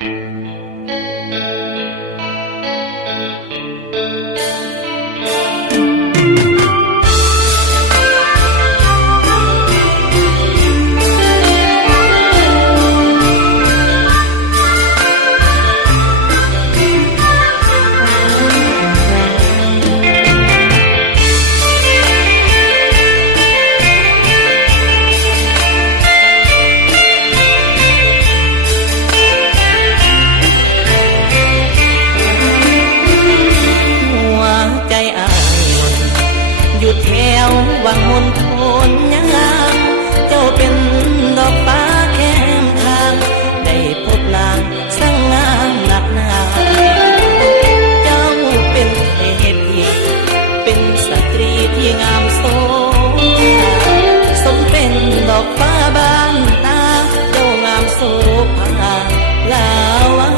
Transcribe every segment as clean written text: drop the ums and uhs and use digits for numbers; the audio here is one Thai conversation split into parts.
อยู่แถววังมนทนยังเจ้าเป็นดอกฟ้าแคมทางได้พบนางสร้างงามหนักหนาเจ้าเป็นเทพีเป็นสตรีที่งามโสสมเป็นดอกฟ้าบานตาเจ้างามโสภาลาวัง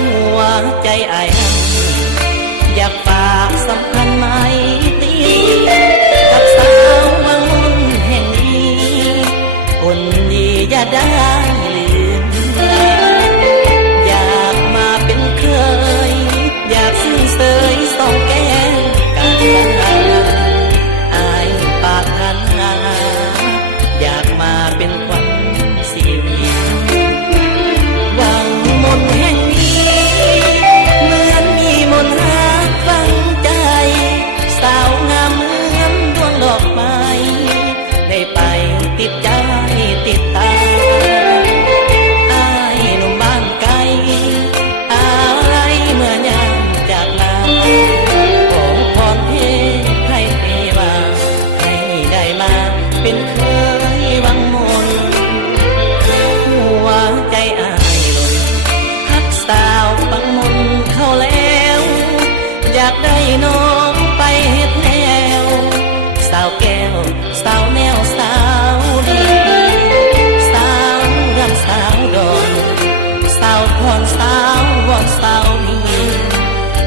หัวใจอ้ายอยากฝากสัมพันธ์ไม่ตีกับสาววังมุนแห่งนี้คนดีอย่าได้ลืมอยากมาเป็นเคยอยากซึ้งเสยสองแก้วกันอายปากทันหาอยากมาเป็นขวัญชีวิตวังมนแห่งนี้เหมือนมีมนต์ฟังใจสาวงามเหมือนดวงดอกไม้ได้ไปติดใจติดตาอ้ายหนุ่มบ้านไกลอะไรเมื่อยามจากลาขอพรเทพให้เทวาให้ได้มาเป็นเคยวังมนหัวใจอ้ายหล่นฮักสาววังมนเข้าแล้วอยากได้น้องไปเฮ็ดแนวสาวแก้วสาวแนวสาวดีสาวรำสาวดอนสาวพรสาววอนสาวนี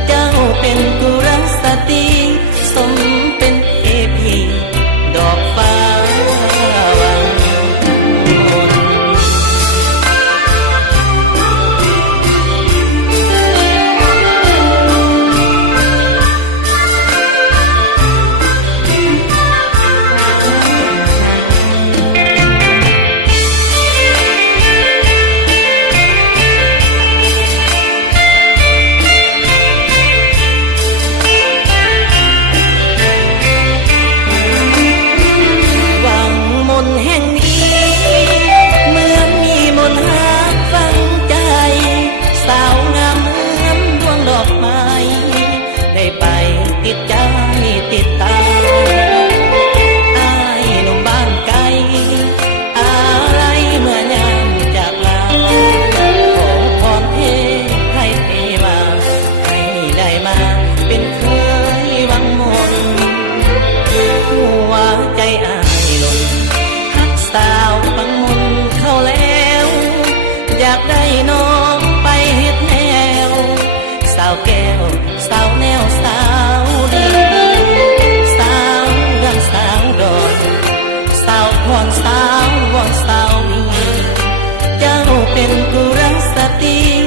เจ้าเป็นกุลสตรีสมเป็นเทพีดอกฟ้าวังมนติดใจติดตาอ้ายหนุ่มบ้านไกลอะไรเมื่อยามจากลาขอพรเทพให้เทวาให้ได้มาเป็นเคยวังมนหัวใจอ้ายหล่นฮักสาววังมนเข้าแล้วอยากได้น้องไปเฮ็ดแนวสาวแก้วสาวแนวสาวดีสาวรำสาวดอนสาวพรสาววอนสาวนีเจ้าเป็นกุลสตรี